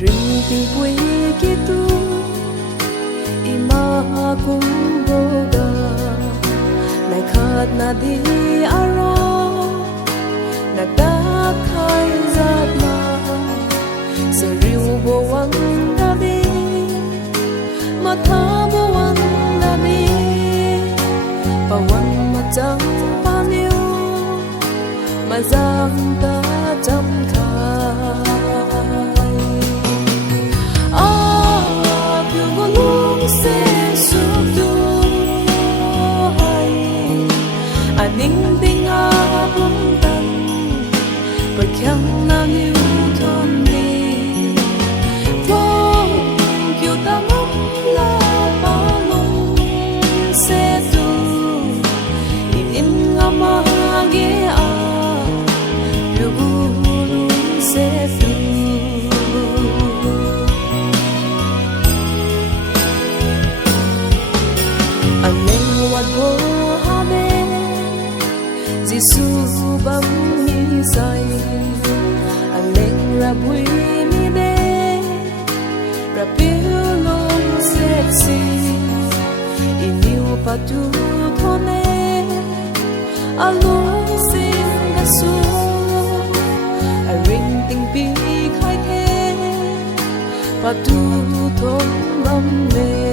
ring tình quê kia tu ima cùng boga nai khat na di aro na ta khai zat ma sa riu bo wang da di ma tha bo wang da di pa wan ma chang pa niu ma giang ta chăm khai ninh tinh a bông tần và khéng na níu thôn đi phong kiều ta ngốc la ba lung xe tu in ngama ghé a yêu guru xe tu anh nên wat go Giêsu băng mi say, anh lên ra bụi mi đê, ra piu lông sexy, iniu patu thone, alung xin ga su, a ring ting pi khai thế, patu thon bam me.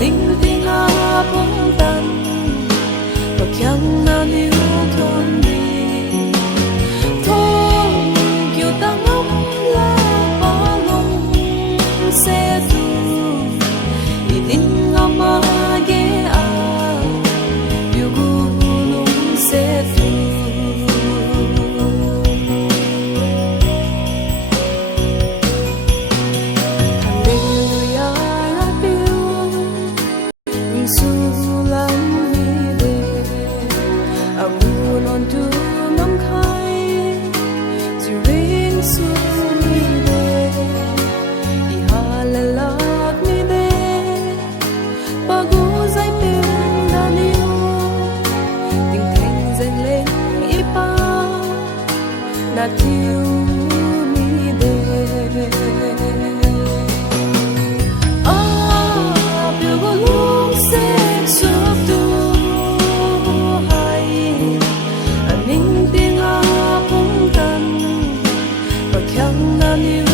Ninh tinh a bông tần và khéng na níu thôn đi thôn kiều ta ngốc la ba lông xe tu in ngama ghé a yêu gu lung xe tu na thiêu mi đê biểu có lúc sẽ giúp tu hay ninh tiếng a bông tần và khéng na níu